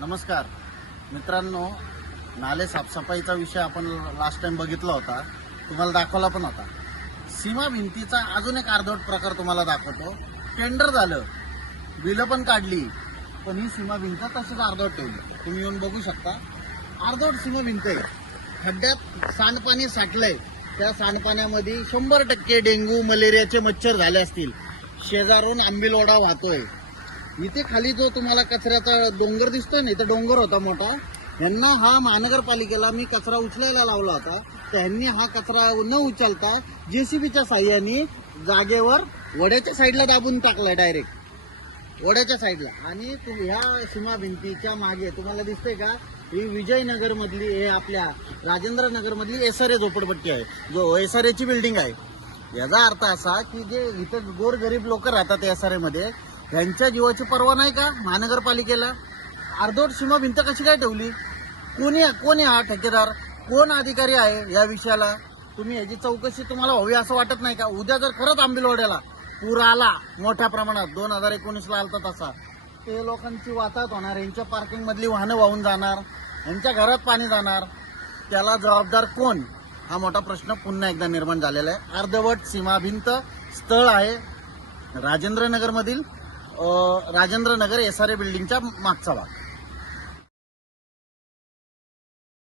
नमस्कार. मित्रांनो नाले साफसफाईचा विषय आपण लास्ट टाइम बघितला होता. तुम्हाला दाखवला पण होता. सीमा भिंतीचा अजून एक अर्धवट प्रकार तुम्हाला दाखवतो. टेंडर झालं. बिलं पण काढली. पण ही सीमा भिंत तशीच अर्धवट ठेवली. तुम्ही येऊन बघू शकता. अर्धवट सीमा भिंत आहे. खड्ड्यात सांडपाणी साठलंय. त्या सांडपाण्यामध्ये शंभर टक्के डेंग्यू मलेरियाचे मच्छर झाले असतील. शेजारून आंबिलोडा वाहतोय. इथे खाली जो तुम्हाला कचऱ्याचा डोंगर दिसतोय ना इथे डोंगर होता मोठा. यांना हा महानगरपालिकेला मी कचरा उचलायला लावला होता. त्यांनी हा कचरा न उचलता जेसीबीच्या साह्याने जागेवर वड्याच्या साईडला दाबून टाकलाय डायरेक्ट वड्याच्या साईडला. आणि ह्या सीमा भिंतीच्या मागे तुम्हाला दिसतंय का? ही विजयनगर मधली हे आपल्या राजेंद्र नगर मधली एसआरए झोपडपट्टी आहे. जो एसआरए ची बिल्डिंग आहे. याचा अर्थ असा की जे इथं गोरगरीब लोक राहतात एसआरए मध्ये यांच्या जीवाची पर्वा नाही का? महानगरपालिकेला? अर्धवट सीमा भिंत कशी काय ठेवली? कोणी कोण हा ठेकेदार? कोण अधिकारी आहे या विषयाला? तुम्ही याची चौकशी तुम्हाला हवी असं वाटत नाही का? उद्या जर खरंच आंबिलवाड्याला पूर आला मोठ्या प्रमाणात दोन हजार एकोणीसला आलता तसा ते लोकांची वाताहत होणार यांच्या पार्किंगमधली वाहनं वाहून जाणार यांच्या घरात पाणी जाणार त्याला जबाबदार कोण? हा मोठा प्रश्न पुन्हा एकदा निर्माण झालेला आहे. अर्धवट सीमाभिंत स्थळ आहे राजेंद्रनगरमधील. Rajendra Nagar S R A बिल्डिंगच्या मागचा भाग.